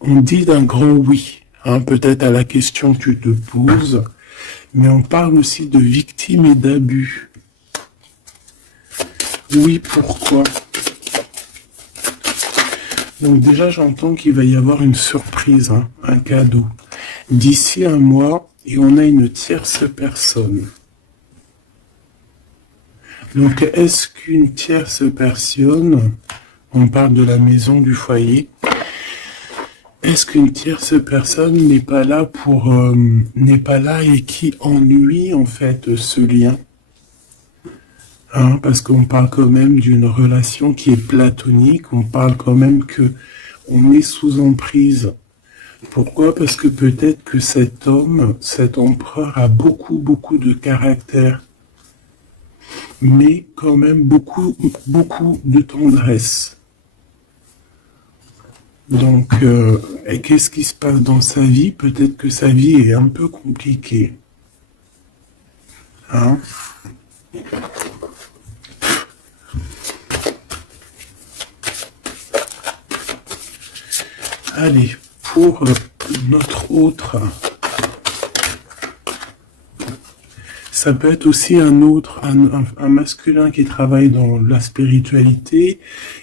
On dit d'un grand oui, hein, peut-être à la question que tu te poses, mais on parle aussi de victimes et d'abus. Oui, pourquoi? Donc déjà, j'entends qu'il va y avoir une surprise, hein, un cadeau. D'ici un mois, et on a une tierce personne. Donc, est-ce qu'une tierce personne, on parle de la maison, du foyer, est-ce qu'une tierce personne n'est pas là et qui ennuie en fait ce lien, hein, parce qu'on parle quand même d'une relation qui est platonique, on parle quand même que on est sous emprise. Pourquoi? Parce que peut-être que cet homme, cet empereur a beaucoup de caractère, mais quand même beaucoup de tendresse. Donc, et qu'est-ce qui se passe dans sa vie? Peut-être que sa vie est un peu compliquée. Hein? Allez, pour notre autre, ça peut être aussi un masculin qui travaille dans la spiritualité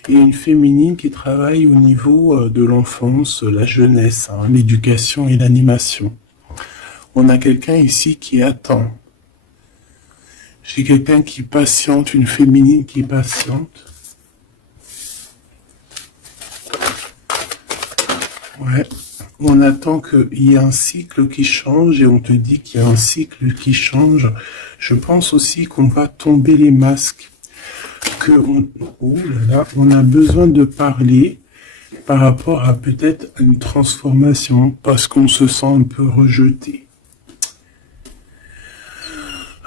et une féminine qui travaille au niveau de l'enfance, la jeunesse, hein, l'éducation et l'animation. On a quelqu'un ici qui attend. J'ai quelqu'un qui patiente, une féminine qui patiente. Ouais. On attend qu'il y ait un cycle qui change et on te dit qu'il y a un cycle qui change. Je pense aussi qu'on va tomber les masques. On a besoin de parler par rapport à peut-être une transformation parce qu'on se sent un peu rejeté.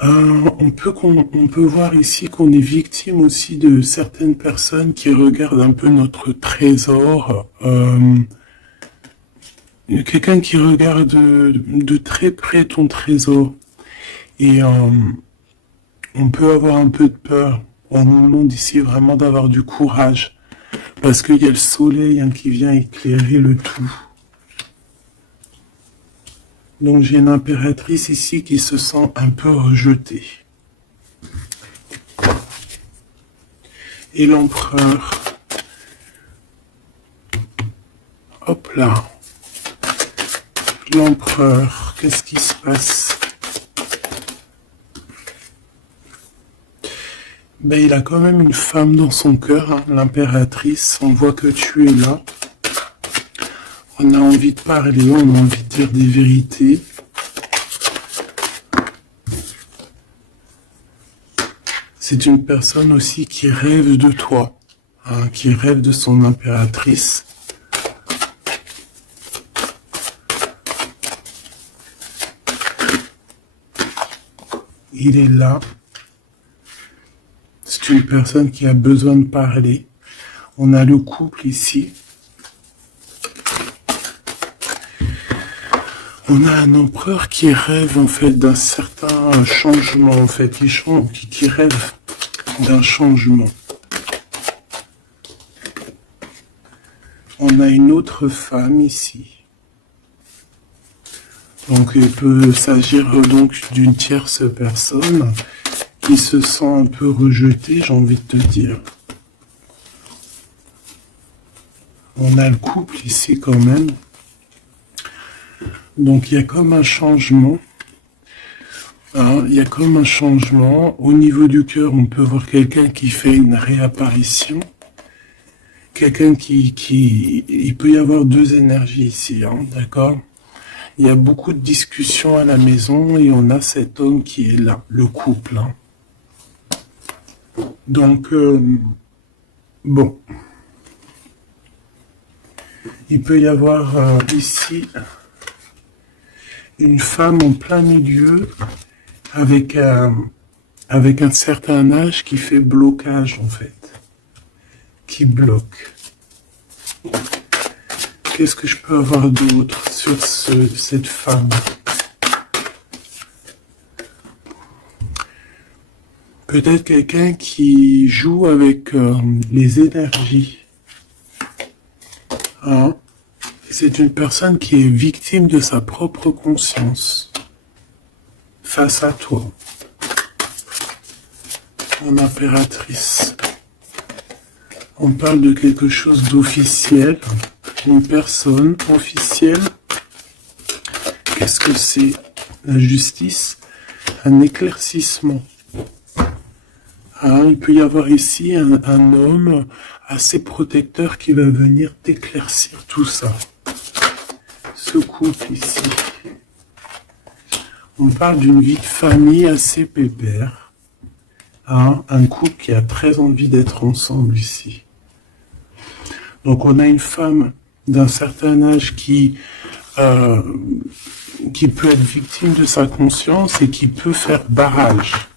On peut voir ici qu'on est victime aussi de certaines personnes qui regardent un peu notre trésor. Quelqu'un qui regarde de très près ton trésor. Et on peut avoir un peu de peur. On nous demande ici vraiment d'avoir du courage. Parce qu'il y a le soleil, hein, qui vient éclairer le tout. Donc j'ai une impératrice ici qui se sent un peu rejetée. Et l'empereur. Hop là. L'empereur, qu'est-ce qui se passe? Ben, il a quand même une femme dans son cœur, hein, l'impératrice. On voit que tu es là. On a envie de parler, on a envie de dire des vérités. C'est une personne aussi qui rêve de toi, hein, qui rêve de son impératrice. Il est là. C'est une personne qui a besoin de parler. On a le couple ici. On a un empereur qui rêve en fait d'un certain changement, en fait, qui rêve d'un changement. On a une autre femme ici. Donc il peut s'agir donc d'une tierce personne qui se sent un peu rejetée, j'ai envie de te dire. On a le couple ici quand même. Donc il y a comme un changement. Hein, il y a comme un changement. Au niveau du cœur, on peut voir quelqu'un qui fait une réapparition. Quelqu'un Il peut y avoir deux énergies ici, hein, d'accord? Il y a beaucoup de discussions à la maison et on a cet homme qui est là, le couple. Hein. Donc, bon. Il peut y avoir ici une femme en plein milieu avec un certain âge qui fait blocage en fait, qui bloque. Qu'est-ce que je peux avoir d'autre sur cette femme? Peut-être quelqu'un qui joue avec les énergies. Hein? C'est une personne qui est victime de sa propre conscience face à toi. Mon impératrice. On parle de quelque chose d'officiel, une personne officielle. Qu'est-ce que c'est? La justice, un éclaircissement. Il peut y avoir ici un homme assez protecteur qui va venir t'éclaircir tout ça. Ce couple ici. On parle d'une vie de famille assez pépère. Un couple qui a très envie d'être ensemble ici. Donc on a une femme d'un certain âge qui peut être victime de sa conscience et qui peut faire barrage.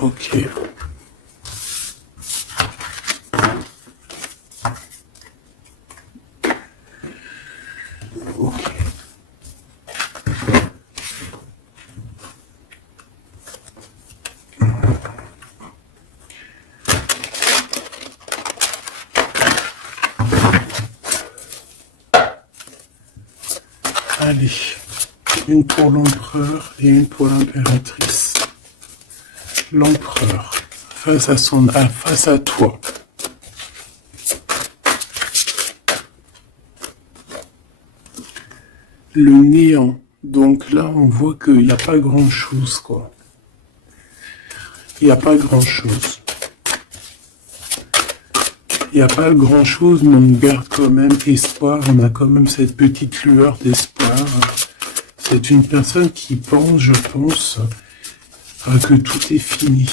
Ok. Ok. Allez, une pour l'empereur et une pour l'impératrice. L'empereur, face à toi. Le néant. Donc là, on voit qu'il n'y a pas grand-chose, quoi. Il n'y a pas grand-chose. Il n'y a pas grand-chose, mais on garde quand même espoir. On a quand même cette petite lueur d'espoir. C'est une personne qui pense, je pense, que tout est fini.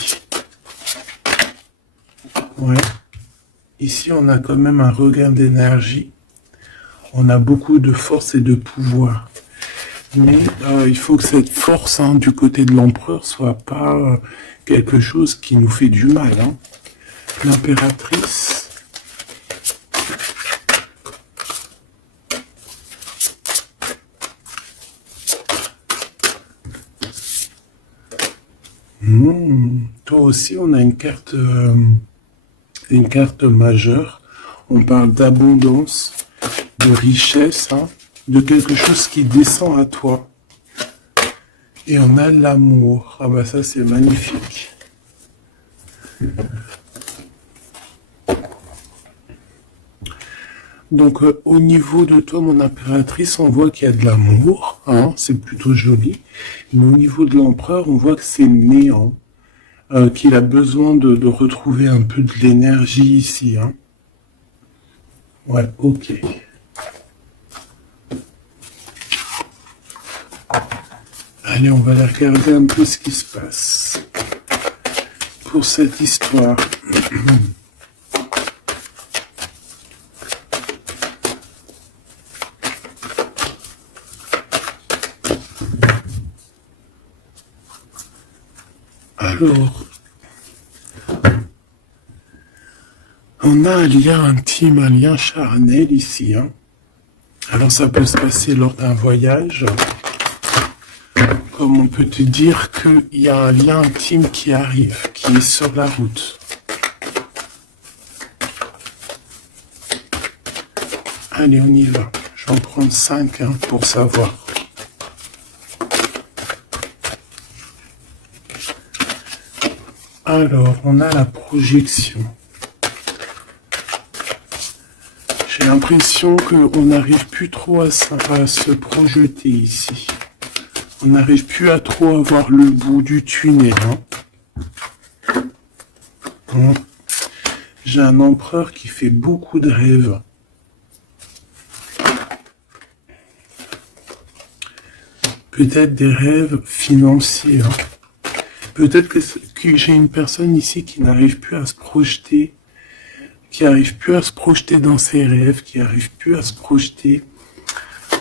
Ouais. Ici, on a quand même un regain d'énergie. On a beaucoup de force et de pouvoir. Mais il faut que cette force du côté de l'empereur soit pas quelque chose qui nous fait du mal. L'impératrice. Toi aussi, on a une carte majeure. On parle d'abondance, de richesse, de quelque chose qui descend à toi. Et on a l'amour. Ah bah ça, c'est magnifique. Donc, au niveau de toi, mon impératrice, on voit qu'il y a de l'amour. C'est plutôt joli. Mais au niveau de l'empereur, on voit que c'est néant. Qu'il a besoin de retrouver un peu de l'énergie ici. Ouais, ok. Allez, on va aller regarder un peu ce qui se passe pour cette histoire. Alors, on a un lien intime, un lien charnel ici. Alors ça peut se passer lors d'un voyage. Comme on peut te dire qu'il y a un lien intime qui arrive, qui est sur la route. Allez, on y va. Je vais en prendre 5 pour savoir. Alors, on a la projection. J'ai l'impression qu'on n'arrive plus trop à se projeter ici. On n'arrive plus à trop avoir le bout du tunnel. J'ai un empereur qui fait beaucoup de rêves. Peut-être des rêves financiers. Peut-être que j'ai une personne ici qui n'arrive plus à se projeter, qui n'arrive plus à se projeter dans ses rêves, qui n'arrive plus à se projeter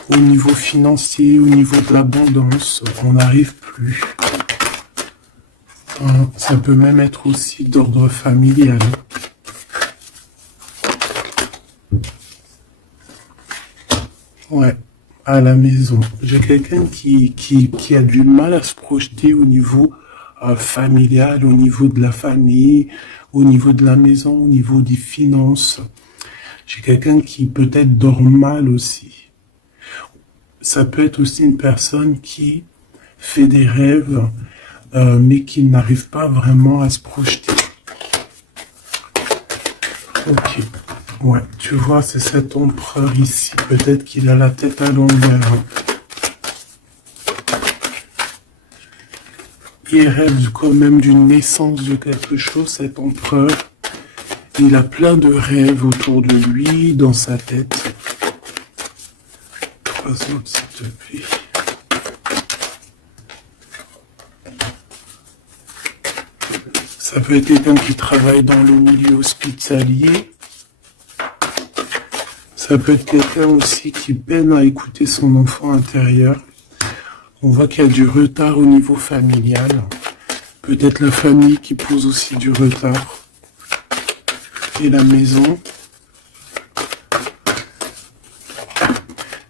au niveau financier, au niveau de l'abondance. On n'arrive plus. Ça peut même être aussi d'ordre familial. Ouais, à la maison. J'ai quelqu'un qui a du mal à se projeter au niveau familial, au niveau de la famille, au niveau de la maison, au niveau des finances. J'ai quelqu'un qui peut-être dort mal aussi. Ça peut être aussi une personne qui fait des rêves, mais qui n'arrive pas vraiment à se projeter. Ok. Ouais, tu vois, c'est cet empereur ici. Peut-être qu'il a la tête à l'envers. Il rêve quand même d'une naissance de quelque chose, cet empereur. Il a plein de rêves autour de lui, dans sa tête. 3 autres, s'il te plaît. Ça peut être quelqu'un qui travaille dans le milieu hospitalier. Ça peut être quelqu'un aussi qui peine à écouter son enfant intérieur. On voit qu'il y a du retard au niveau familial. Peut-être la famille qui pose aussi du retard. Et la maison.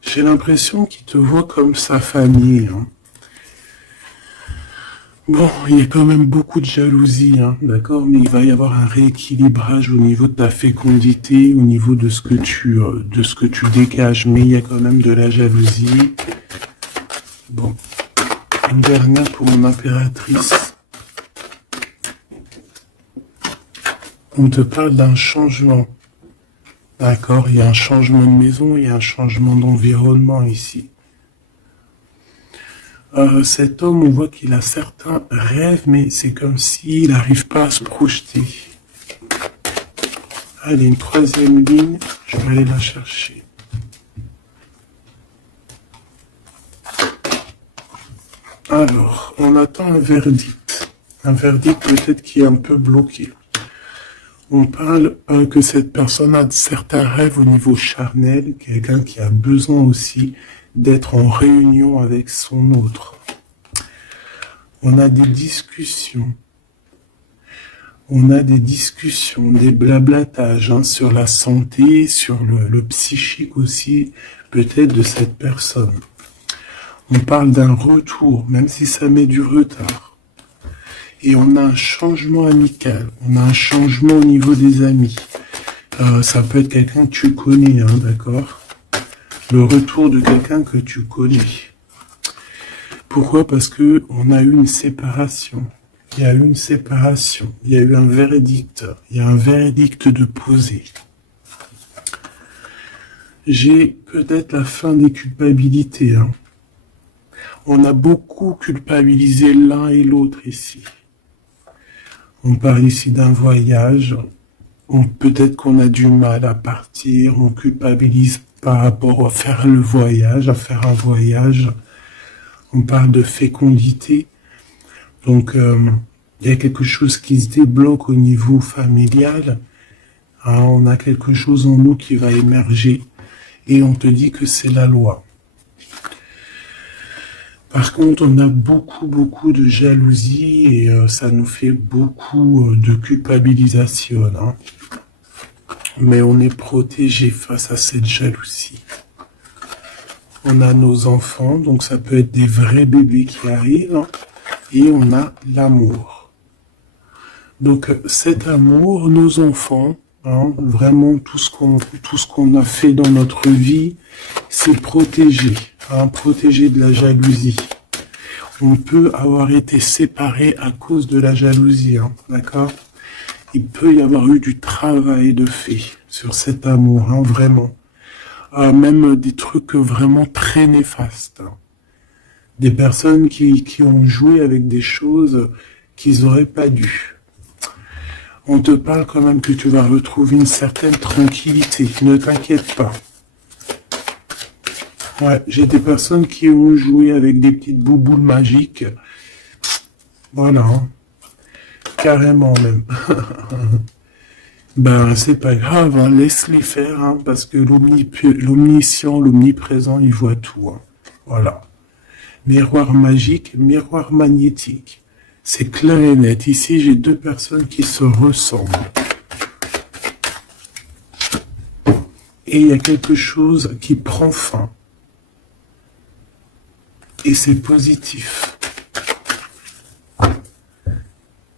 J'ai l'impression qu'il te voit comme sa famille. Bon, il y a quand même beaucoup de jalousie, d'accord, mais il va y avoir un rééquilibrage au niveau de ta fécondité, au niveau de ce que tu dégages, mais il y a quand même de la jalousie. Bon, une dernière pour mon impératrice. On te parle d'un changement, d'accord, il y a un changement de maison, il y a un changement d'environnement ici. Cet homme, on voit qu'il a certains rêves, mais c'est comme s'il n'arrive pas à se projeter. Allez, une 3e ligne, je vais aller la chercher. Alors, on attend un verdict. Un verdict peut-être qui est un peu bloqué. On parle que cette personne a certains rêves au niveau charnel, quelqu'un qui a besoin aussi d'être en réunion avec son autre. On a des discussions. On a des discussions, des blablatages sur la santé, sur le psychique aussi, peut-être de cette personne. On parle d'un retour, même si ça met du retard. Et on a un changement amical, on a un changement au niveau des amis. Ça peut être quelqu'un que tu connais, d'accord ? Le retour de quelqu'un que tu connais. Pourquoi ? Parce que on a eu une séparation. Il y a eu une séparation. Il y a eu un verdict. Il y a un verdict de poser. J'ai peut-être la fin des culpabilités. On a beaucoup culpabilisé l'un et l'autre ici. On parle ici d'un voyage. Peut-être qu'on a du mal à partir. On culpabilise par rapport à faire le voyage, à faire un voyage. On parle de fécondité. Donc, il y a quelque chose qui se débloque au niveau familial. On a quelque chose en nous qui va émerger. Et on te dit que c'est la loi. Par contre, on a beaucoup de jalousie et ça nous fait beaucoup de culpabilisation. Mais on est protégé face à cette jalousie. On a nos enfants, donc ça peut être des vrais bébés qui arrivent. Et on a l'amour. Donc cet amour, nos enfants, vraiment tout ce qu'on a fait dans notre vie, c'est protégé, protégé de la jalousie. On peut avoir été séparés à cause de la jalousie, d'accord ? Il peut y avoir eu du travail de fait sur cet amour, vraiment. Même des trucs vraiment très néfastes. Des personnes qui ont joué avec des choses qu'ils n'auraient pas dû. On te parle quand même que tu vas retrouver une certaine tranquillité. Ne t'inquiète pas. Ouais, j'ai des personnes qui ont joué avec des petites bouboules magiques. Voilà. Carrément même. Ben, c'est pas grave, laisse-les faire, parce que l'omniscient, l'omniprésent, il voit tout. Voilà. Miroir magique, miroir magnétique. C'est clair et net. Ici, j'ai 2 personnes qui se ressemblent. Et il y a quelque chose qui prend fin. Et c'est positif.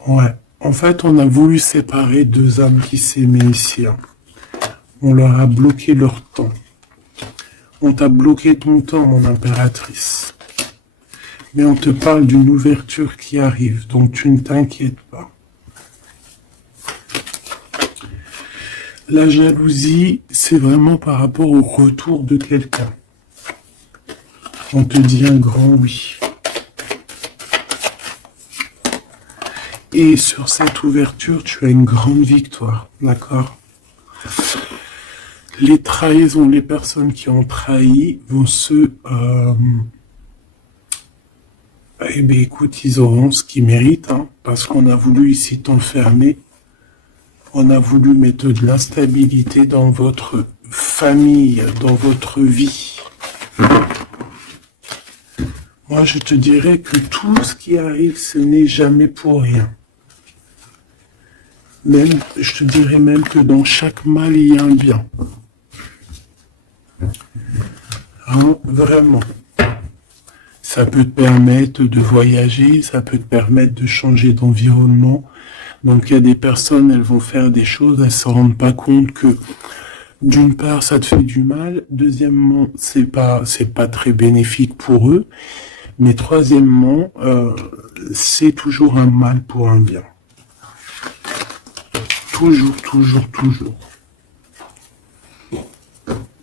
Ouais. En fait, on a voulu séparer 2 âmes qui s'aimaient ici. On leur a bloqué leur temps. On t'a bloqué ton temps, mon impératrice. Mais on te parle d'une ouverture qui arrive, donc tu ne t'inquiètes pas. La jalousie, c'est vraiment par rapport au retour de quelqu'un. On te dit un grand oui. Et sur cette ouverture, tu as une grande victoire, d'accord? Les trahisons, les personnes qui ont trahi vont eh bien, écoute, ils auront ce qu'ils méritent, hein, parce qu'on a voulu ici t'enfermer. On a voulu mettre de l'instabilité dans votre famille, dans votre vie. Moi, je te dirais que tout ce qui arrive, ce n'est jamais pour rien. Même, je te dirais même que dans chaque mal, il y a un bien. Hein, vraiment. Ça peut te permettre de voyager, ça peut te permettre de changer d'environnement. Donc il y a des personnes, elles vont faire des choses, elles ne se rendent pas compte que d'une part, ça te fait du mal. Deuxièmement, c'est pas très bénéfique pour eux. Mais troisièmement, c'est toujours un mal pour un bien. Toujours, toujours, toujours.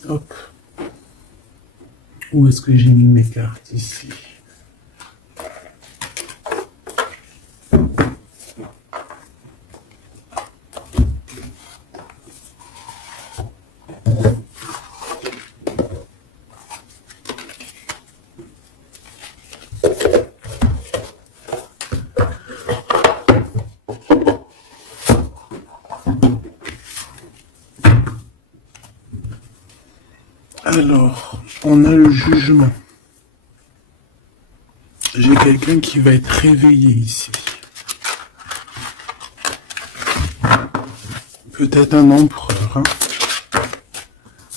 Hop. Où est-ce que j'ai mis mes cartes ici? Alors, on a le jugement. J'ai quelqu'un qui va être réveillé ici. Peut-être un empereur, hein,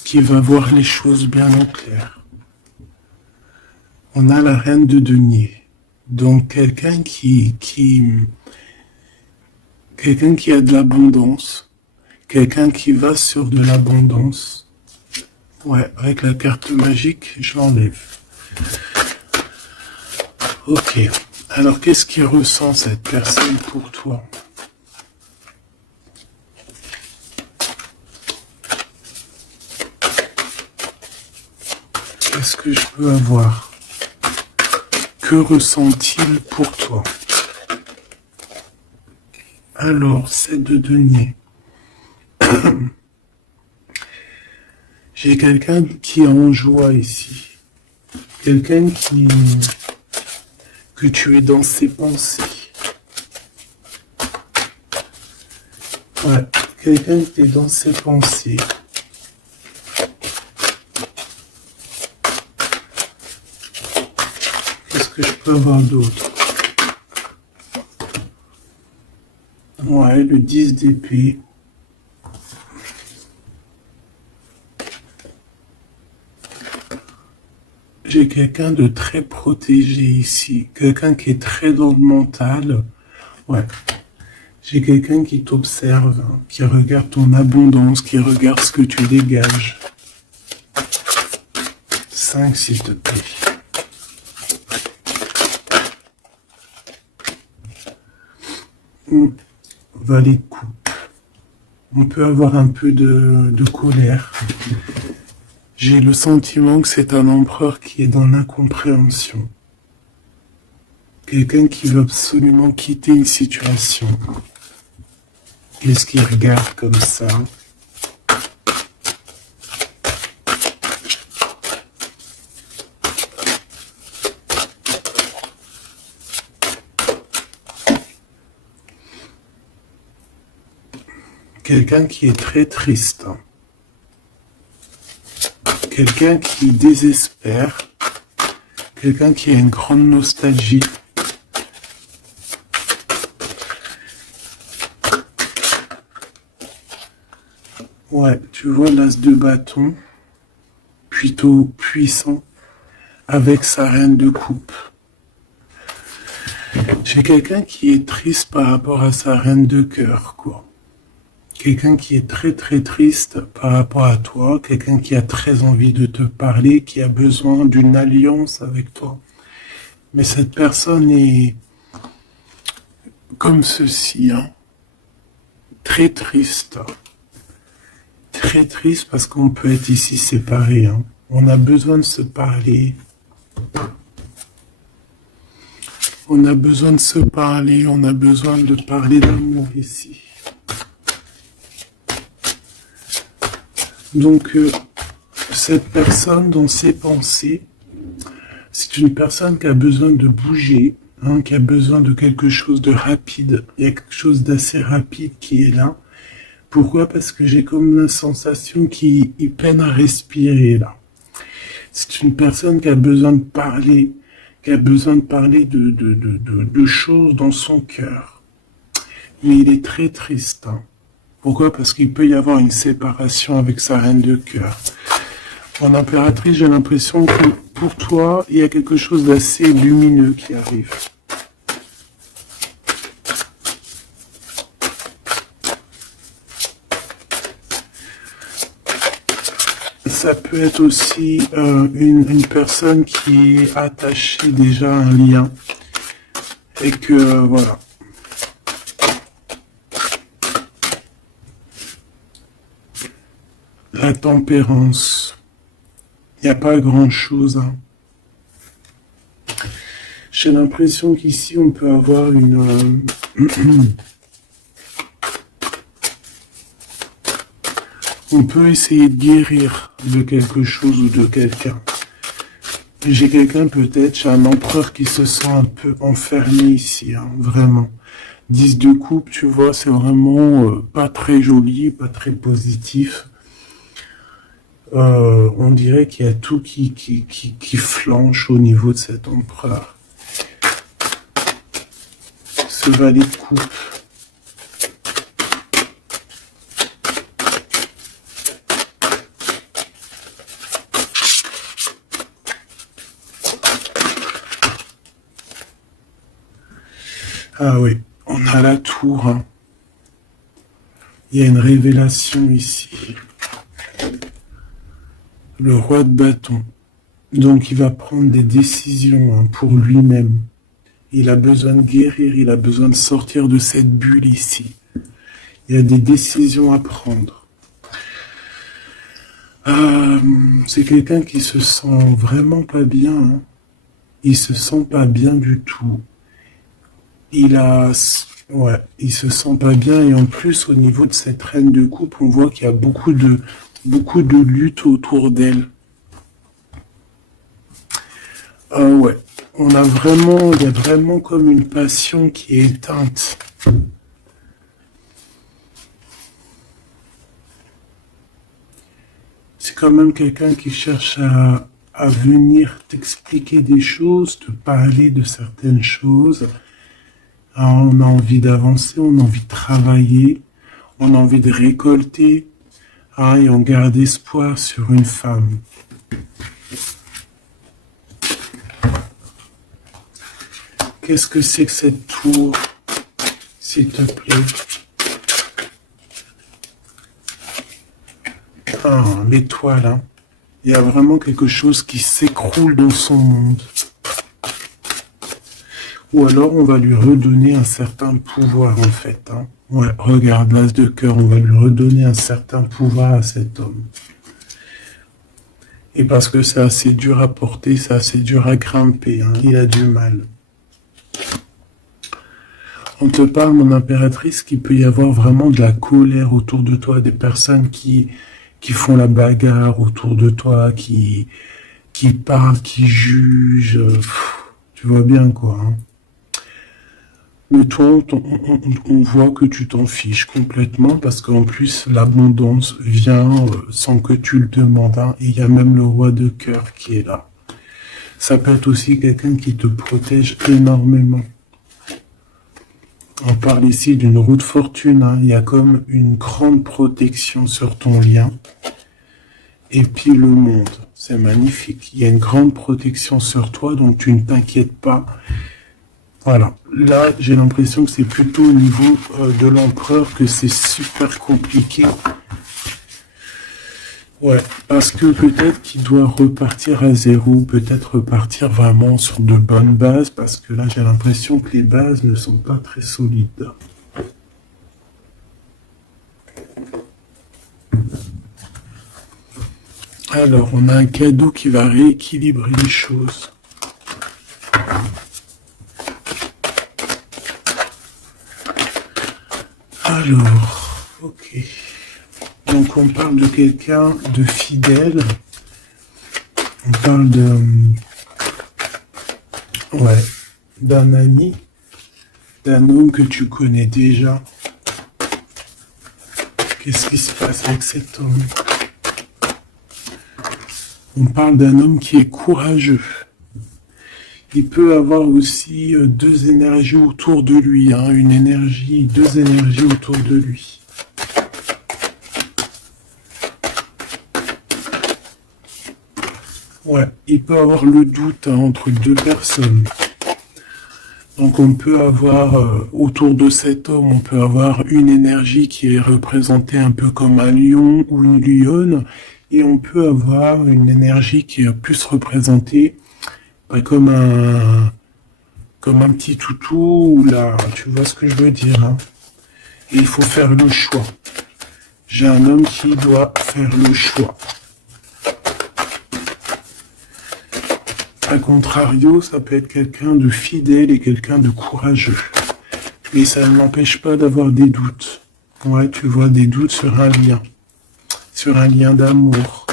qui va voir les choses bien au clair. On a la reine de denier. Donc quelqu'un quelqu'un qui a de l'abondance, quelqu'un qui va sur de l'abondance. Ouais, avec la carte magique, je l'enlève. Ok. Alors, qu'est-ce qu'il ressent cette personne pour toi? Qu'est-ce que je peux avoir? Que ressent-il pour toi? Alors, c'est de denier. J'ai quelqu'un qui est en joie ici. Quelqu'un que tu es dans ses pensées. Ouais, quelqu'un qui est dans ses pensées. Qu'est-ce que je peux avoir d'autre? Ouais, le 10 d'épée. J'ai quelqu'un de très protégé ici, quelqu'un qui est très dans le mental. Ouais. J'ai quelqu'un qui t'observe, hein, qui regarde ton abondance, qui regarde ce que tu dégages. 5, s'il te plaît. Valet de coupe. On peut avoir un peu de colère. J'ai le sentiment que c'est un empereur qui est dans l'incompréhension. Quelqu'un qui veut absolument quitter une situation. Qu'est-ce qu'il regarde comme ça? Quelqu'un qui est très triste. Quelqu'un qui désespère. Quelqu'un qui a une grande nostalgie. Ouais, tu vois l'as de bâton, plutôt puissant, avec sa reine de coupe. J'ai quelqu'un qui est triste par rapport à sa reine de cœur, quoi. quelqu'un qui est très très triste par rapport à toi, quelqu'un qui a très envie de te parler, qui a besoin d'une alliance avec toi. Mais cette personne est comme ceci, hein, très triste. Très triste parce qu'on peut être ici séparés. Hein. On a besoin de se parler. On a besoin de se parler. On a besoin de parler d'amour ici. Donc, cette personne dans ses pensées, c'est une personne qui a besoin de bouger, hein, qui a besoin de quelque chose de rapide. Il y a quelque chose d'assez rapide qui est là. Pourquoi? Parce que j'ai comme la sensation qu'il peine à respirer là. C'est une personne qui a besoin de parler, de choses dans son cœur. Mais il est très triste. Hein. Pourquoi? Parce qu'il peut y avoir une séparation avec sa reine de cœur. Mon impératrice, j'ai l'impression que pour toi, il y a quelque chose d'assez lumineux qui arrive. Ça peut être aussi une personne qui est attachée déjà à un lien et que voilà. La tempérance, il n'y a pas grand-chose. Hein. J'ai l'impression qu'ici on peut avoir une on peut essayer de guérir de quelque chose ou de quelqu'un. J'ai quelqu'un peut-être, j'ai un empereur qui se sent un peu enfermé ici, hein, vraiment. 10 de coupe, tu vois, c'est vraiment pas très joli, pas très positif. On dirait qu'il y a tout qui flanche au niveau de cet empereur. Ce valet de coupe. Ah oui, on a la tour. Hein. Il y a une révélation ici. Le roi de bâton. Donc il va prendre des décisions hein, pour lui-même. Il a besoin de guérir, il a besoin de sortir de cette bulle ici. Il y a des décisions à prendre. C'est quelqu'un qui se sent vraiment pas bien. Hein. Il se sent pas bien du tout. Il se sent pas bien et en plus au niveau de cette reine de coupe, on voit qu'il y a beaucoup de lutte autour d'elle. Ouais, il y a vraiment comme une passion qui est éteinte. C'est quand même quelqu'un qui cherche à venir t'expliquer des choses, te parler de certaines choses. On a envie d'avancer, on a envie de travailler, on a envie de récolter, et on garde espoir sur une femme. Qu'est-ce que c'est que cette tour, s'il te plaît? L'étoile, hein. Il y a vraiment quelque chose qui s'écroule dans son monde. Ou alors on va lui redonner un certain pouvoir en fait. Hein. Ouais, regarde, l'as de cœur, on va lui redonner un certain pouvoir à cet homme. Et parce que c'est assez dur à porter, c'est assez dur à grimper, hein. Il a du mal. On te parle, mon impératrice, qu'il peut y avoir vraiment de la colère autour de toi, des personnes qui font la bagarre autour de toi, qui parlent, qui jugent. Tu vois bien quoi. Hein. Mais toi, on voit que tu t'en fiches complètement parce qu'en plus, l'abondance vient sans que tu le demandes. Hein, et il y a même le roi de cœur qui est là. Ça peut être aussi quelqu'un qui te protège énormément. On parle ici d'une roue de fortune. Hein, il y a comme une grande protection sur ton lien. Et puis le monde, c'est magnifique. Il y a une grande protection sur toi, donc tu ne t'inquiètes pas. Voilà. Là, j'ai l'impression que c'est plutôt au niveau de l'empereur que c'est super compliqué. Ouais, parce que peut-être qu'il doit repartir à zéro, peut-être repartir vraiment sur de bonnes bases, parce que là, j'ai l'impression que les bases ne sont pas très solides. Alors, on a un cadeau qui va rééquilibrer les choses. Alors, ok. Donc, on parle de quelqu'un de fidèle. On parle ouais, d'un ami, d'un homme que tu connais déjà. Qu'est-ce qui se passe avec cet homme? On parle d'un homme qui est courageux. Il peut avoir aussi deux énergies autour de lui, hein, deux énergies autour de lui. Ouais, il peut avoir le doute hein, entre deux personnes. Donc on peut avoir, autour de cet homme, on peut avoir une énergie qui est représentée un peu comme un lion ou une lionne, et on peut avoir une énergie qui est plus représentée comme un petit toutou, ou là, tu vois ce que je veux dire. Hein. Et il faut faire le choix. J'ai un homme qui doit faire le choix. A contrario, ça peut être quelqu'un de fidèle et quelqu'un de courageux. Mais ça ne m'empêche pas d'avoir des doutes. Ouais, tu vois, des doutes sur un lien d'amour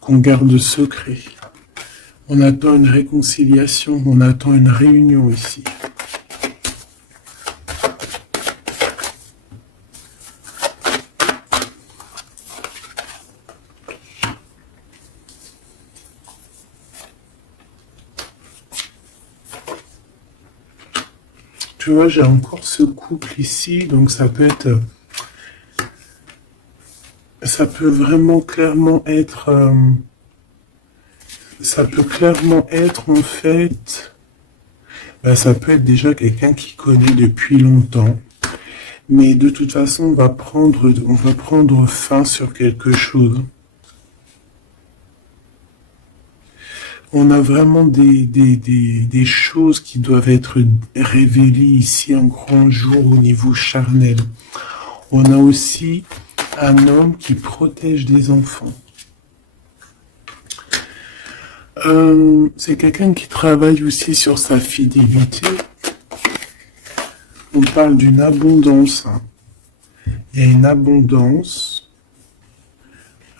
qu'on garde secret. On attend une réconciliation, on attend une réunion ici. Tu vois, j'ai encore ce couple ici, donc ça peut vraiment clairement être, ça peut clairement être en fait, ça peut être déjà quelqu'un qui connaît depuis longtemps, mais de toute façon, on va prendre fin sur quelque chose. On a vraiment des choses qui doivent être révélées ici un grand jour au niveau charnel. On a aussi un homme qui protège des enfants. C'est quelqu'un qui travaille aussi sur sa fidélité. On parle d'une abondance. Hein. Il y a une abondance.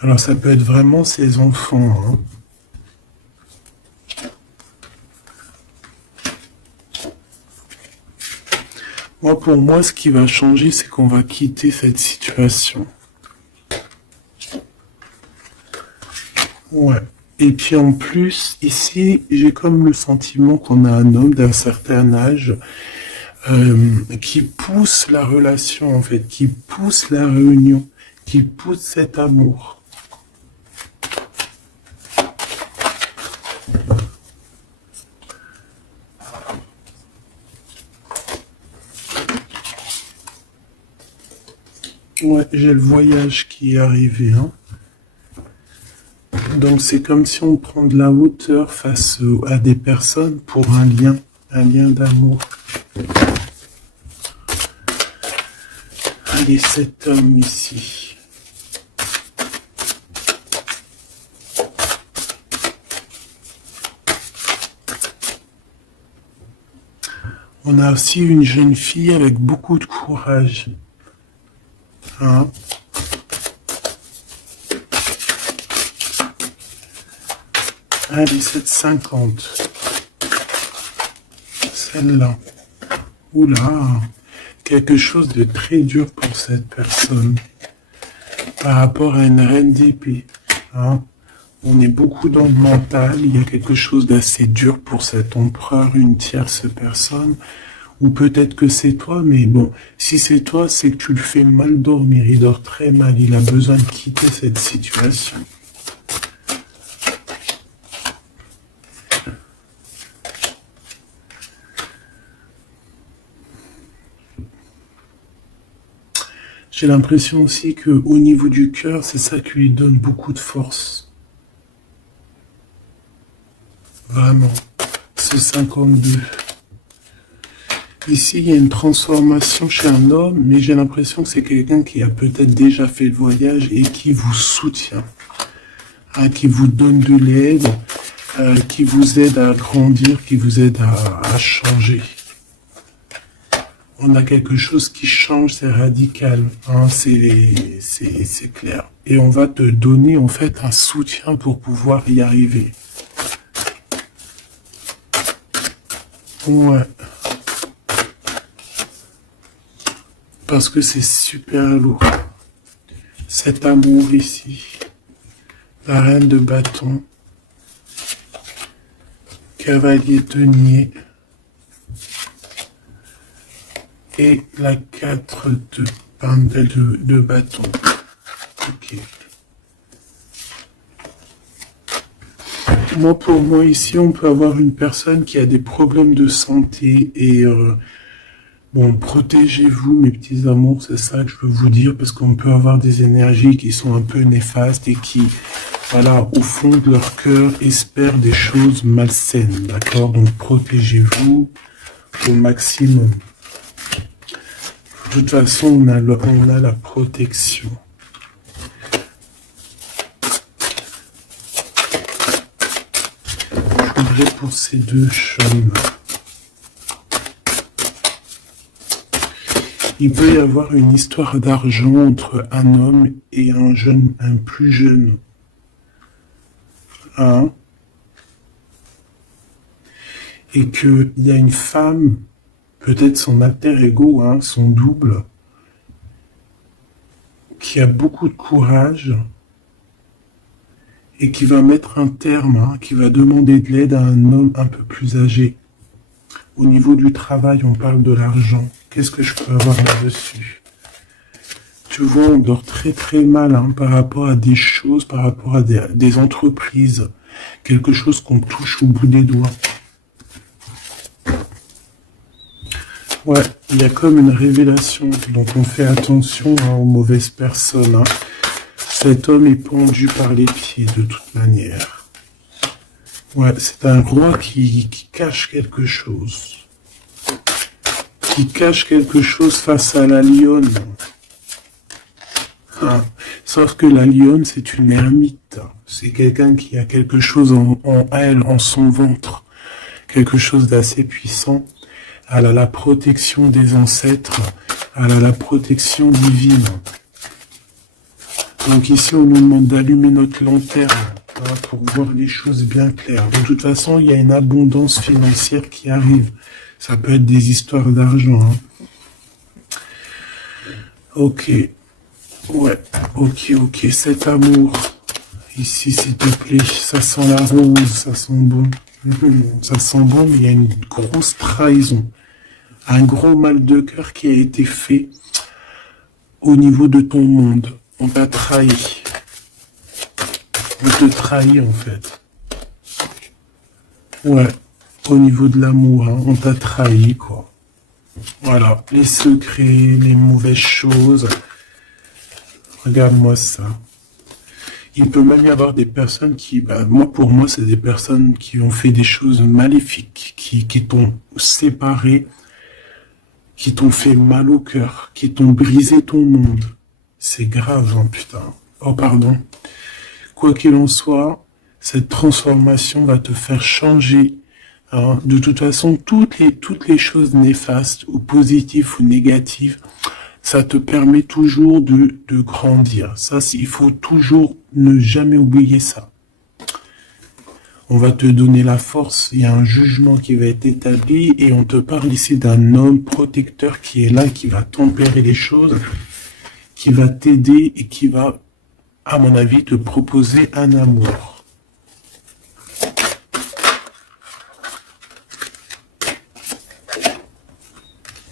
Alors ça peut être vraiment ses enfants. Hein. Moi, pour moi, ce qui va changer, c'est qu'on va quitter cette situation. Ouais. Et puis en plus, ici, j'ai comme le sentiment qu'on a un homme d'un certain âge qui pousse la relation, en fait, qui pousse la réunion, qui pousse cet amour. Ouais, j'ai le voyage qui est arrivé. Hein. Donc c'est comme si on prend de la hauteur face à des personnes pour un lien d'amour. Allez, cet homme ici. On a aussi une jeune fille avec beaucoup de courage. Hein? Allez, 7,50. Celle-là. Oula. Quelque chose de très dur pour cette personne. Par rapport à une reine d'épée. Hein? On est beaucoup dans le mental. Il y a quelque chose d'assez dur pour cet empereur, une tierce personne. Ou peut-être que c'est toi, mais bon, si c'est toi, c'est que tu le fais mal dormir. Il dort très mal. Il a besoin de quitter cette situation. J'ai l'impression aussi que au niveau du cœur, c'est ça qui lui donne beaucoup de force. Vraiment. Ce 52. Ici, il y a une transformation chez un homme, mais j'ai l'impression que c'est quelqu'un qui a peut-être déjà fait le voyage et qui vous soutient, hein, qui vous donne de l'aide, qui vous aide à grandir, qui vous aide à changer. On a quelque chose qui change, c'est radical, hein, c'est clair. Et on va te donner en fait un soutien pour pouvoir y arriver. Ouais. Parce que c'est super lourd. Cet amour ici. La reine de bâton. Cavalier denier. Et la 4 de bâton. Ok. Moi, pour moi, ici, on peut avoir une personne qui a des problèmes de santé et bon, protégez-vous, mes petits amours, c'est ça que je veux vous dire, parce qu'on peut avoir des énergies qui sont un peu néfastes et qui, voilà, au fond de leur cœur, espèrent des choses malsaines, d'accord? Donc, protégez-vous au maximum. De toute façon, on a la protection. Je voudrais pour ces deux chaumes. Il peut y avoir une histoire d'argent entre un homme et un plus jeune. Hein? Et qu'il y a une femme, peut-être son alter ego, hein, son double, qui a beaucoup de courage et qui va mettre un terme, hein, qui va demander de l'aide à un homme un peu plus âgé. Au niveau du travail, on parle de l'argent. Qu'est-ce que je peux avoir là-dessus? Tu vois, on dort très très mal, hein, par rapport à des choses, par rapport à des entreprises. Quelque chose qu'on touche au bout des doigts. Ouais, il y a comme une révélation. Donc on fait attention, hein, aux mauvaises personnes. Hein. Cet homme est pendu par les pieds de toute manière. Ouais, c'est un roi qui cache quelque chose. Qui cache quelque chose face à la lionne. Ah. Sauf que la lionne, c'est une ermite. C'est quelqu'un qui a quelque chose en elle, en son ventre. Quelque chose d'assez puissant. Elle a la protection des ancêtres. Elle a la protection divine. Donc ici, on nous demande d'allumer notre lanterne, hein, pour voir les choses bien claires. De toute façon, il y a une abondance financière qui arrive. Ça peut être des histoires d'argent. Hein. Ok. Ouais. Ok. Cet amour. Ici, s'il te plaît. Ça sent la rose. Ça sent bon. Ça sent bon, mais il y a une grosse trahison. Un gros mal de cœur qui a été fait au niveau de ton monde. On t'a trahi. On te trahit, en fait. Ouais. Au niveau de l'amour, hein, on t'a trahi, quoi. Voilà. Les secrets, les mauvaises choses. Regarde-moi ça. Il peut même y avoir des personnes qui, pour moi, c'est des personnes qui ont fait des choses maléfiques, qui t'ont séparé, qui t'ont fait mal au cœur, qui t'ont brisé ton monde. C'est grave, hein, putain. Oh, pardon. Quoi qu'il en soit, cette transformation va te faire changer. Hein. De toute façon, toutes les choses néfastes, ou positives ou négatives, ça te permet toujours de grandir. Ça, il faut toujours ne jamais oublier ça. On va te donner la force, il y a un jugement qui va être établi et on te parle ici d'un homme protecteur qui est là, qui va tempérer les choses, qui va t'aider et qui va, à mon avis, te proposer un amour.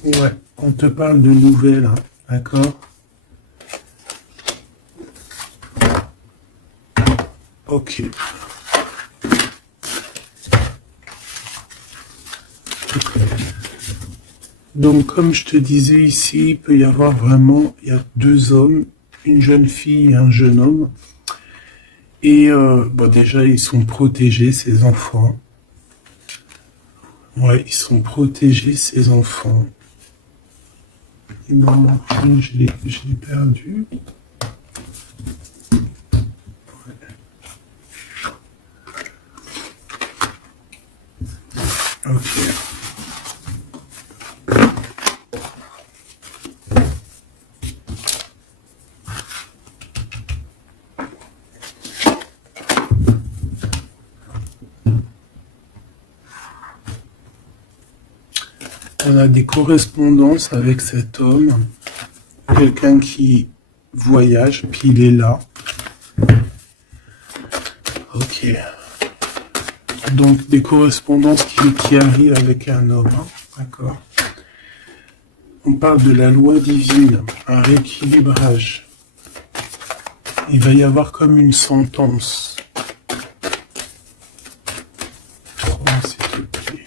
Ouais, on te parle de nouvelles, hein, d'accord? Ok. Donc, comme je te disais ici, il peut y avoir vraiment, il y a deux hommes, une jeune fille et un jeune homme. Et bon, déjà, ils sont protégés, ces enfants. Ouais, ils sont protégés, ces enfants. Il m'en manque une, je l'ai perdu. Ok. On a des correspondances avec cet homme, quelqu'un qui voyage, puis il est là. Ok. Donc des correspondances qui arrivent avec un homme, hein. D'accord. On parle de la loi divine, un rééquilibrage. Il va y avoir comme une sentence. S'il te plaît.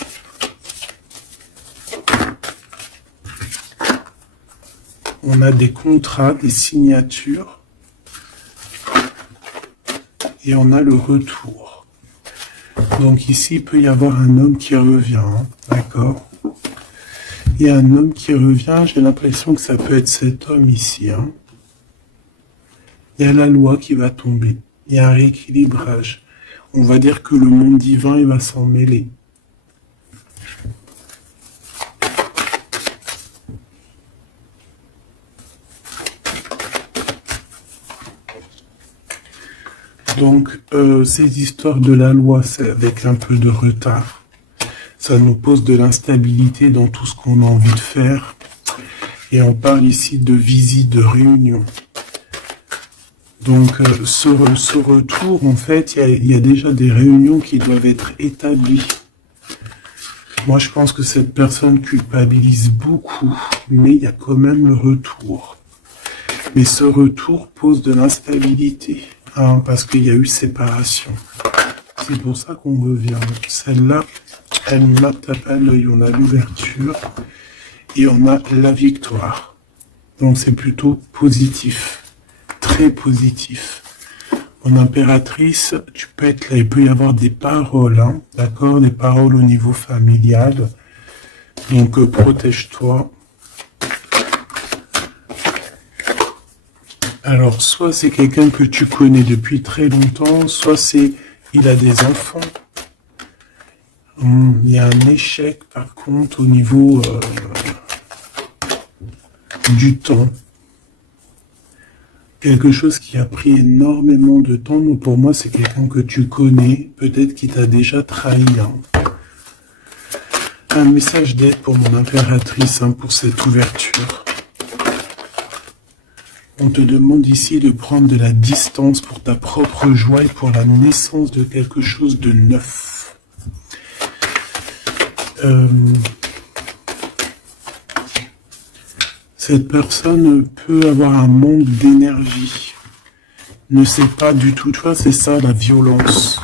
On a des contrats, des signatures, et on a le retour. Donc ici, il peut y avoir un homme qui revient, hein, d'accord? Il y a un homme qui revient, j'ai l'impression que ça peut être cet homme ici, hein. Il y a la loi qui va tomber, il y a un rééquilibrage. On va dire que le monde divin, il va s'en mêler. Donc, ces histoires de la loi, c'est avec un peu de retard. Ça nous pose de l'instabilité dans tout ce qu'on a envie de faire. Et on parle ici de visite, de réunion. Donc, ce retour, en fait, il y a déjà des réunions qui doivent être établies. Moi, je pense que cette personne culpabilise beaucoup, mais il y a quand même le retour. Mais ce retour pose de l'instabilité. Hein, parce qu'il y a eu séparation. C'est pour ça qu'on revient. Celle-là, elle ne tape pas l'œil. On a l'ouverture et on a la victoire. Donc c'est plutôt positif. Très positif. Mon impératrice, tu peux être là. Il peut y avoir des paroles, hein, d'accord? Des paroles au niveau familial. Donc protège-toi. Alors, soit c'est quelqu'un que tu connais depuis très longtemps, soit il a des enfants. Il y a un échec, par contre, au niveau du temps. Quelque chose qui a pris énormément de temps. Donc, pour moi, c'est quelqu'un que tu connais, peut-être qui t'a déjà trahi. Hein. Un message d'aide pour mon impératrice, hein, pour cette ouverture. On te demande ici de prendre de la distance pour ta propre joie et pour la naissance de quelque chose de neuf. Cette personne peut avoir un manque d'énergie. Ne sait pas du tout. Tu vois, c'est ça la violence.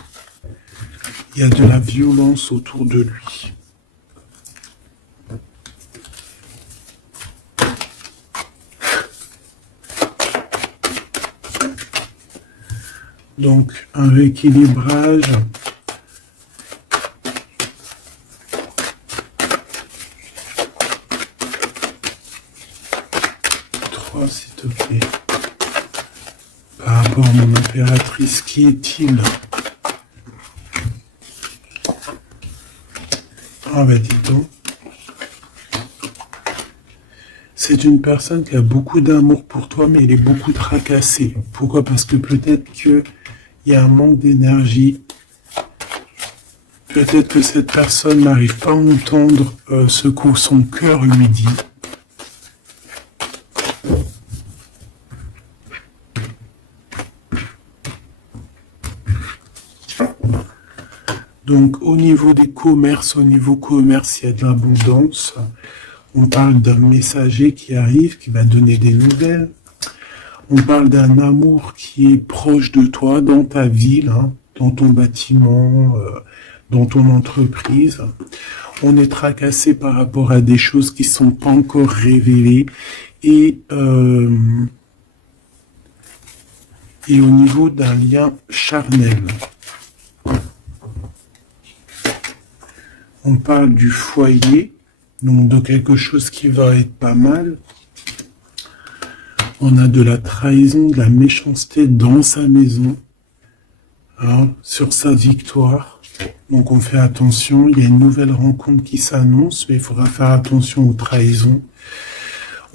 Il y a de la violence autour de lui. Donc, un rééquilibrage. Trois, s'il te plaît. Par rapport à mon impératrice, qui est-il? Ah ben, dis donc. C'est une personne qui a beaucoup d'amour pour toi, mais elle est beaucoup tracassée. Pourquoi? Parce que peut-être qu'il y a un manque d'énergie. Peut-être que cette personne n'arrive pas à entendre ce que son cœur lui dit. Donc, au niveau des commerces, au niveau commerce, il y a de l'abondance. On parle d'un messager qui arrive, qui va donner des nouvelles. On parle d'un amour qui est proche de toi, dans ta ville, hein, dans ton bâtiment, dans ton entreprise. On est tracassé par rapport à des choses qui sont pas encore révélées et au niveau d'un lien charnel. On parle du foyer, donc de quelque chose qui va être pas mal. On a de la trahison, de la méchanceté dans sa maison, hein, sur sa victoire. Donc on fait attention, il y a une nouvelle rencontre qui s'annonce, mais il faudra faire attention aux trahisons.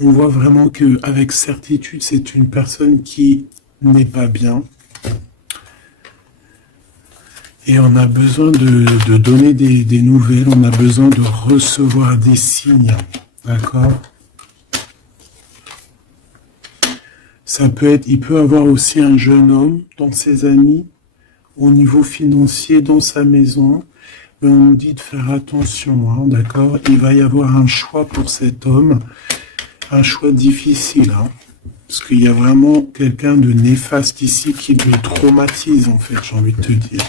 On voit vraiment qu'avec certitude, c'est une personne qui n'est pas bien. Et on a besoin de donner des nouvelles, on a besoin de recevoir des signes, d'accord? Ça peut être, il peut avoir aussi un jeune homme dans ses amis, au niveau financier, dans sa maison, mais on nous dit de faire attention, hein, d'accord? Il va y avoir un choix pour cet homme, un choix difficile, hein, parce qu'il y a vraiment quelqu'un de néfaste ici qui le traumatise, en fait, j'ai envie de te dire.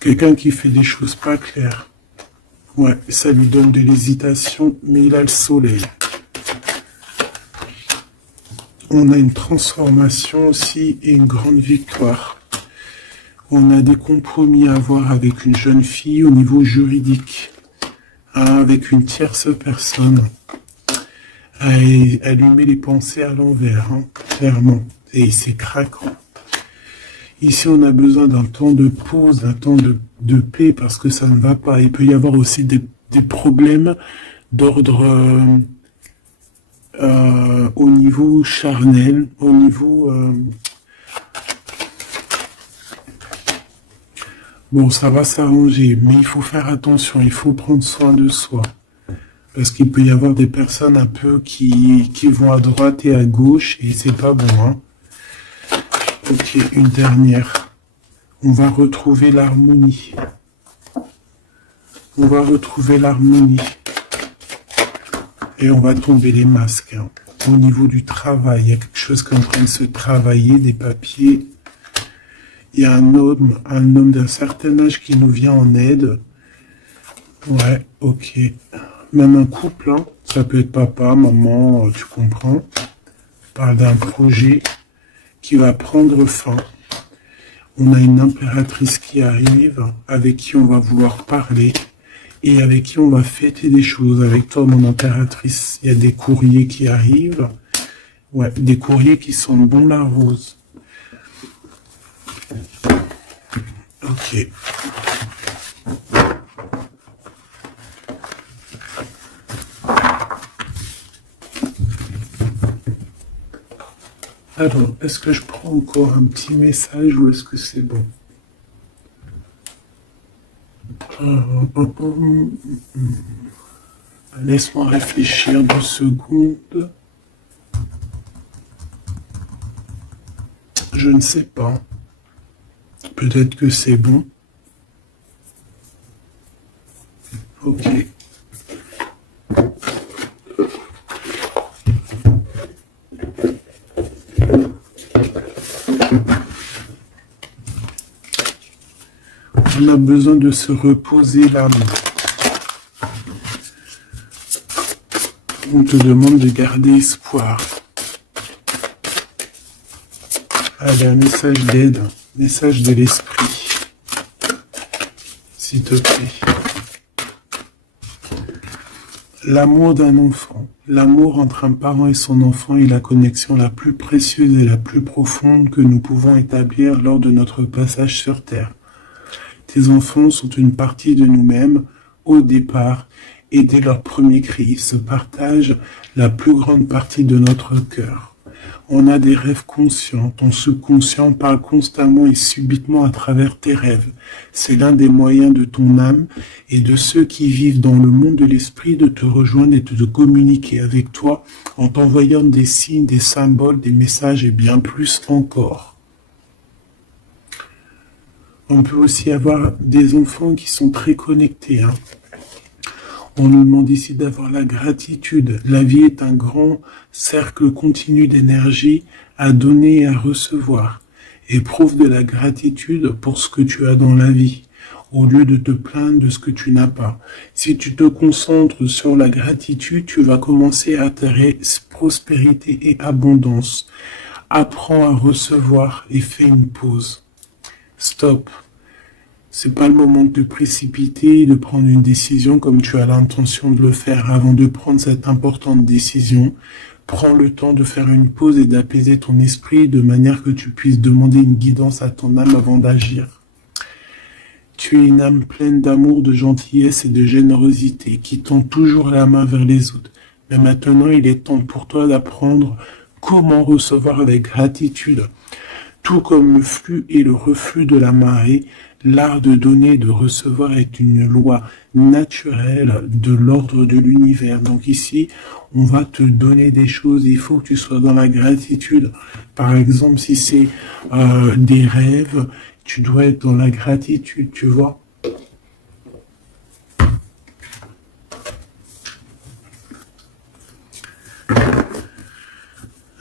Quelqu'un qui fait des choses pas claires. Ouais, ça lui donne de l'hésitation, mais il a le soleil. On a une transformation aussi et une grande victoire. On a des compromis à avoir avec une jeune fille au niveau juridique, hein, avec une tierce personne. Elle lui met les pensées à l'envers, hein, clairement, et c'est craquant. Ici, on a besoin d'un temps de pause, d'un temps de paix, parce que ça ne va pas. Il peut y avoir aussi des problèmes d'ordre au niveau charnel, au niveau... Bon, ça va s'arranger, mais il faut faire attention, il faut prendre soin de soi. Parce qu'il peut y avoir des personnes un peu qui vont à droite et à gauche, et c'est pas bon, hein. Ok, une dernière. On va retrouver l'harmonie. On va retrouver l'harmonie. Et on va tomber les masques, hein. Au niveau du travail, il y a quelque chose qui est en train de se travailler, des papiers. Il y a un homme d'un certain âge qui nous vient en aide. Ouais, ok. Même un couple, hein. Ça peut être papa, maman, tu comprends. On parle d'un projet qui va prendre fin. On a une impératrice qui arrive, avec qui on va vouloir parler, et avec qui on va fêter des choses. Avec toi, mon impératrice, il y a des courriers qui arrivent. Ouais, des courriers qui sont bon la rose. Ok. Alors, est-ce que je prends encore un petit message ou est-ce que c'est bon? Laisse-moi réfléchir 2 secondes. Je ne sais pas. Peut-être que c'est bon. Ok. On a besoin de se reposer l'âme. On te demande de garder espoir. Allez, un message d'aide, message de l'esprit. S'il te plaît. L'amour d'un enfant. L'amour entre un parent et son enfant est la connexion la plus précieuse et la plus profonde que nous pouvons établir lors de notre passage sur Terre. Tes enfants sont une partie de nous-mêmes au départ et dès leur premier cri, ils se partagent la plus grande partie de notre cœur. On a des rêves conscients, ton subconscient parle constamment et subitement à travers tes rêves. C'est l'un des moyens de ton âme et de ceux qui vivent dans le monde de l'esprit de te rejoindre et de communiquer avec toi en t'envoyant des signes, des symboles, des messages et bien plus encore. On peut aussi avoir des enfants qui sont très connectés, hein. On nous demande ici d'avoir la gratitude. La vie est un grand cercle continu d'énergie à donner et à recevoir. Éprouve de la gratitude pour ce que tu as dans la vie. au lieu de te plaindre de ce que tu n'as pas. Si tu te concentres sur la gratitude, tu vas commencer à attirer prospérité et abondance. Apprends à recevoir et fais une pause. Stop. C'est pas le moment de te précipiter et de prendre une décision comme tu as l'intention de le faire. Avant de prendre cette importante décision, prends le temps de faire une pause et d'apaiser ton esprit de manière que tu puisses demander une guidance à ton âme avant d'agir. Tu es une âme pleine d'amour, de gentillesse et de générosité qui tend toujours la main vers les autres. Mais maintenant, il est temps pour toi d'apprendre comment recevoir avec gratitude. Tout comme le flux et le reflux de la marée, l'art de donner et de recevoir est une loi naturelle de l'ordre de l'univers. Donc ici, on va te donner des choses, il faut que tu sois dans la gratitude. Par exemple, si c'est des rêves, tu dois être dans la gratitude, tu vois.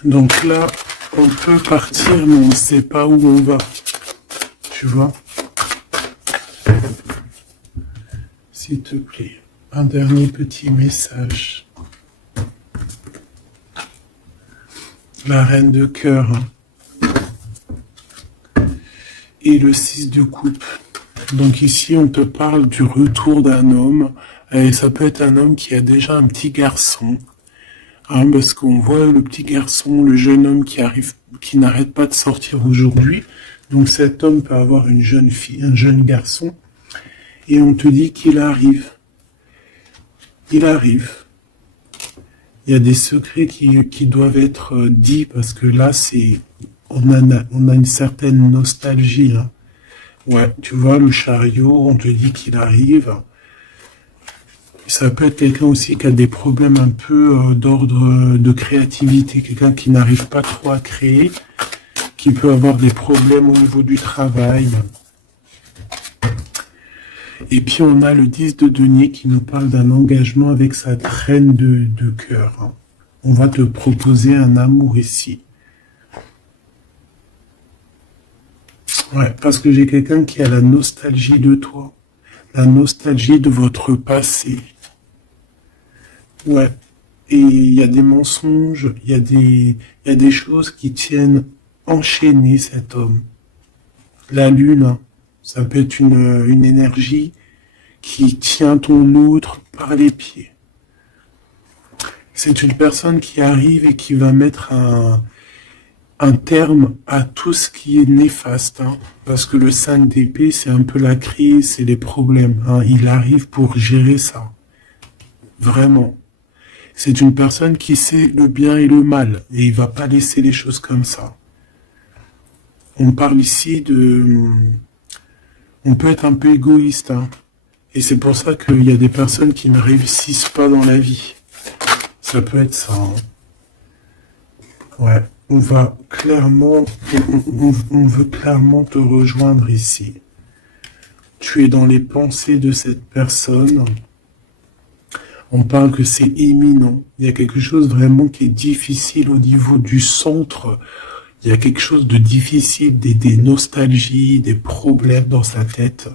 Donc là, on peut partir, mais on ne sait pas où on va. Tu vois? S'il te plaît, un dernier petit message. La reine de cœur. Et le 6 de coupe. Donc ici, on te parle du retour d'un homme. Et ça peut être un homme qui a déjà un petit garçon. Hein, parce qu'on voit le petit garçon, le jeune homme qui n'arrête pas de sortir aujourd'hui. Donc cet homme peut avoir une jeune fille, un jeune garçon. Et on te dit qu'il arrive. Il arrive. Il y a des secrets qui doivent être dits parce que là, on a une certaine nostalgie. Hein. Ouais, tu vois, le chariot, on te dit qu'il arrive. Ça peut être quelqu'un aussi qui a des problèmes un peu d'ordre de créativité, quelqu'un qui n'arrive pas trop à créer, qui peut avoir des problèmes au niveau du travail. Et puis on a le 10 de denier qui nous parle d'un engagement avec sa reine de cœur. On va te proposer un amour ici. Ouais, parce que j'ai quelqu'un qui a la nostalgie de toi, la nostalgie de votre passé. Ouais, et il y a des mensonges, il y a des choses qui tiennent enchaîner cet homme. La lune, ça peut être une énergie qui tient ton autre par les pieds. C'est une personne qui arrive et qui va mettre un terme à tout ce qui est néfaste. Hein, parce que le 5 d'épée, c'est un peu la crise, c'est les problèmes. Hein, il arrive pour gérer ça. Vraiment. C'est une personne qui sait le bien et le mal. Et il va pas laisser les choses comme ça. On parle ici de... On peut être un peu égoïste. Hein, et c'est pour ça qu'il y a des personnes qui ne réussissent pas dans la vie. Ça peut être ça. Hein. Ouais. On va clairement... On veut clairement te rejoindre ici. Tu es dans les pensées de cette personne. On parle que c'est imminent. Il y a quelque chose vraiment qui est difficile au niveau du centre. Il y a quelque chose de difficile, des nostalgies, des problèmes dans sa tête.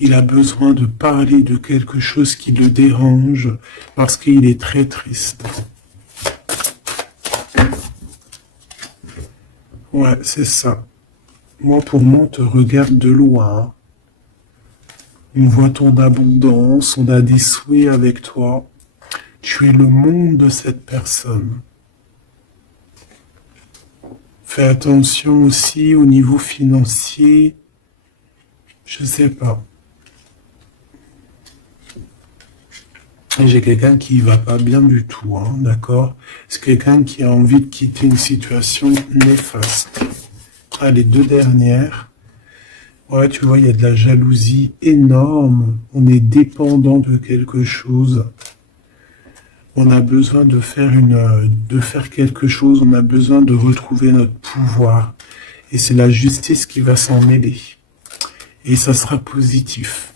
Il a besoin de parler de quelque chose qui le dérange parce qu'il est très triste. Ouais, c'est ça. Moi, pour moi, on te regarde de loin. On voit ton abondance, on a des souhaits avec toi. Tu es le monde de cette personne. Fais attention aussi au niveau financier. Je sais pas. Et j'ai quelqu'un qui va pas bien du tout, hein, d'accord? C'est quelqu'un qui a envie de quitter une situation néfaste. Ah, les deux dernières. Ouais, tu vois, il y a de la jalousie énorme. On est dépendant de quelque chose. On a besoin de faire quelque chose. On a besoin de retrouver notre pouvoir. Et c'est la justice qui va s'en mêler. Et ça sera positif.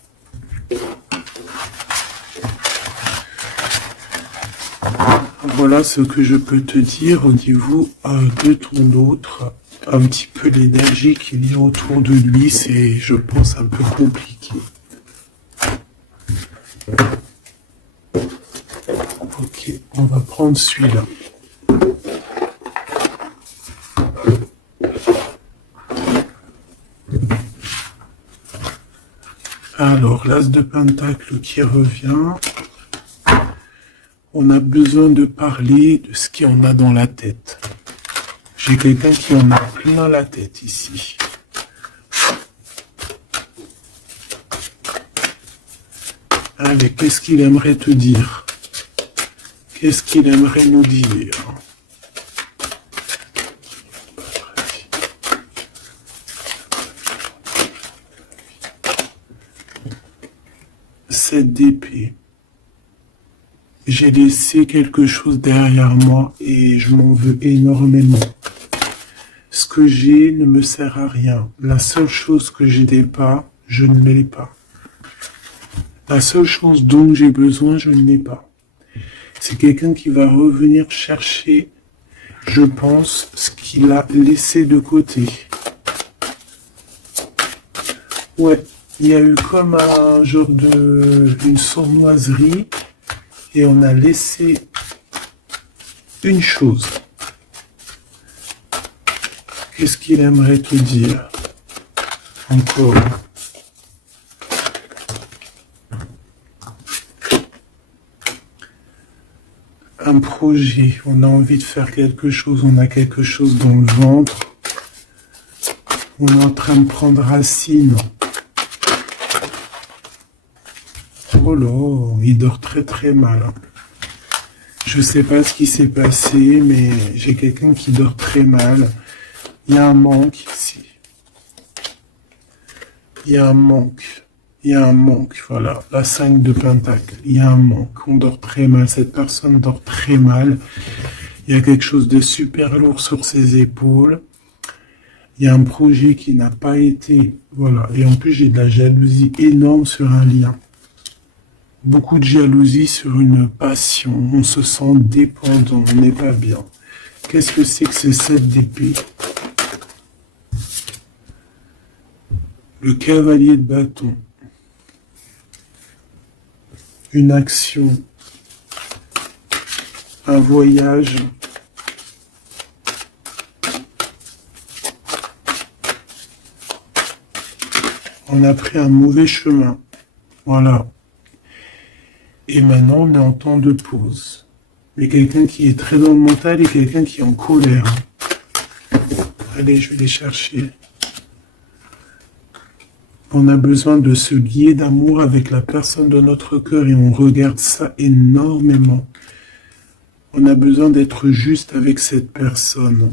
Voilà ce que je peux te dire au niveau de ton autre. Un petit peu l'énergie qu'il y a autour de lui, c'est, je pense, un peu compliqué. Ok, on va prendre celui-là. Alors, l'as de pentacle qui revient. On a besoin de parler de ce qu'il y en a dans la tête. J'ai quelqu'un qui en a plein la tête ici. Allez, qu'est-ce qu'il aimerait te dire? Qu'est-ce qu'il aimerait nous dire? Cette d'épée. J'ai laissé quelque chose derrière moi et je m'en veux énormément. Ce que j'ai ne me sert à rien. La seule chose que je n'ai pas, je ne l'ai pas. La seule chose dont j'ai besoin, je ne l'ai pas. C'est quelqu'un qui va revenir chercher, je pense, ce qu'il a laissé de côté. Ouais, il y a eu comme un genre une sournoiserie et on a laissé une chose. Qu'est-ce qu'il aimerait te dire? Encore. Un projet, on a envie de faire quelque chose, on a quelque chose dans le ventre. On est en train de prendre racine. Oh là, il dort très très mal. Je sais pas ce qui s'est passé, mais j'ai quelqu'un qui dort très mal. Il y a un manque ici. Il y a un manque. Il y a un manque, voilà. La 5 de pentacle. Il y a un manque. On dort très mal. Cette personne dort très mal. Il y a quelque chose de super lourd sur ses épaules. Il y a un projet qui n'a pas été... Voilà. Et en plus, j'ai de la jalousie énorme sur un lien. Beaucoup de jalousie sur une passion. On se sent dépendant. On n'est pas bien. Qu'est-ce que c'est que ce 7 d'épée? Le cavalier de bâton. Une action. Un voyage. On a pris un mauvais chemin. Voilà. Et maintenant, on est en temps de pause. Mais quelqu'un qui est très dans le mental et quelqu'un qui est en colère. Allez, je vais les chercher. On a besoin de se lier d'amour avec la personne de notre cœur et on regarde ça énormément. On a besoin d'être juste avec cette personne.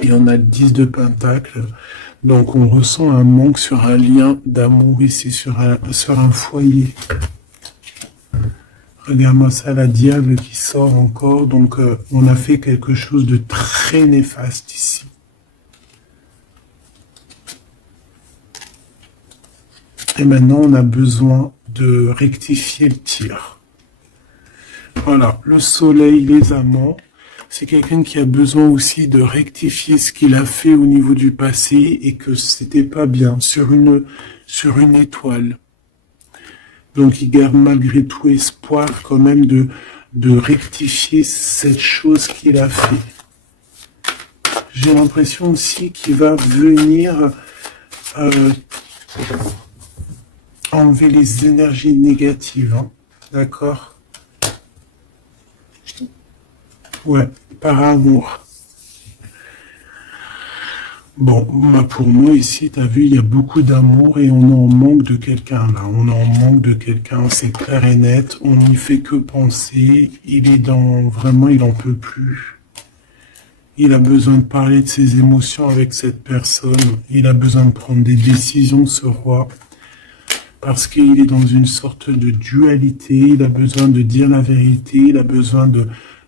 Et on a le 10 de pentacle. Donc on ressent un manque sur un lien d'amour ici, sur un foyer. Regarde-moi ça, la diable qui sort encore. Donc on a fait quelque chose de très néfaste ici. Et maintenant, on a besoin de rectifier le tir. Voilà, le soleil, les amants, c'est quelqu'un qui a besoin aussi de rectifier ce qu'il a fait au niveau du passé et que c'était pas bien sur une étoile. Donc, il garde malgré tout espoir quand même de rectifier cette chose qu'il a fait. J'ai l'impression aussi qu'il va venir enlever les énergies négatives, hein. D'accord? Ouais, par amour. Bon, bah pour moi ici, t'as vu, il y a beaucoup d'amour et on est en manque de quelqu'un là. On est en manque de quelqu'un, c'est clair et net. On n'y fait que penser. Il est vraiment, il en peut plus. Il a besoin de parler de ses émotions avec cette personne. Il a besoin de prendre des décisions, ce roi. Parce qu'il est dans une sorte de dualité, il a besoin de dire la vérité, il a besoin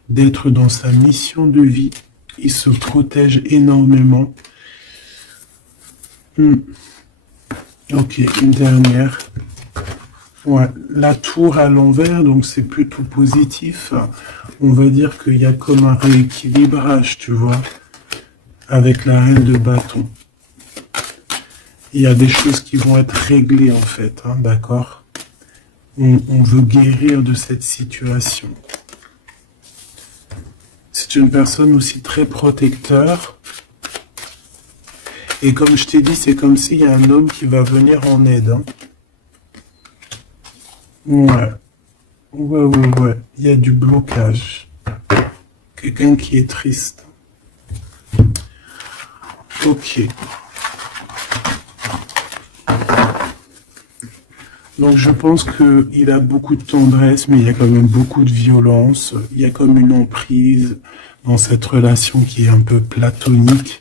d'être dans sa mission de vie. Il se protège énormément. Ok, une dernière. Ouais, la tour à l'envers, donc c'est plutôt positif. On va dire qu'il y a comme un rééquilibrage, tu vois, avec la reine de bâton. Il y a des choses qui vont être réglées en fait, hein, d'accord? On veut guérir de cette situation. C'est une personne aussi très protecteur. Et comme je t'ai dit, c'est comme s'il y a un homme qui va venir en aide. Hein. Ouais. Ouais. Il y a du blocage. Quelqu'un qui est triste. Ok. Donc je pense qu'il a beaucoup de tendresse, mais il y a quand même beaucoup de violence. Il y a comme une emprise dans cette relation qui est un peu platonique.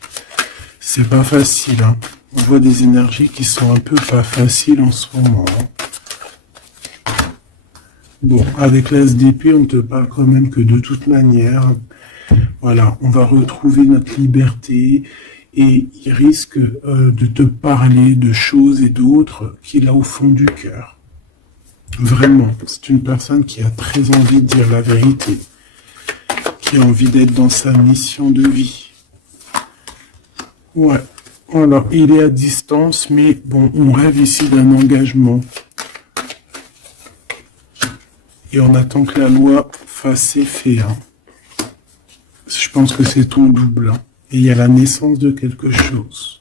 C'est pas facile, hein. On voit des énergies qui sont un peu pas faciles en ce moment. Hein. Bon, avec l'As d'épée, on te parle quand même que de toute manière, voilà, on va retrouver notre liberté et il risque de te parler de choses et d'autres qu'il a au fond du cœur. Vraiment, c'est une personne qui a très envie de dire la vérité, qui a envie d'être dans sa mission de vie. Ouais, voilà, il est à distance, mais bon, on rêve ici d'un engagement. Et on attend que la loi fasse effet. Hein. Je pense que c'est ton double. Hein. Et il y a la naissance de quelque chose.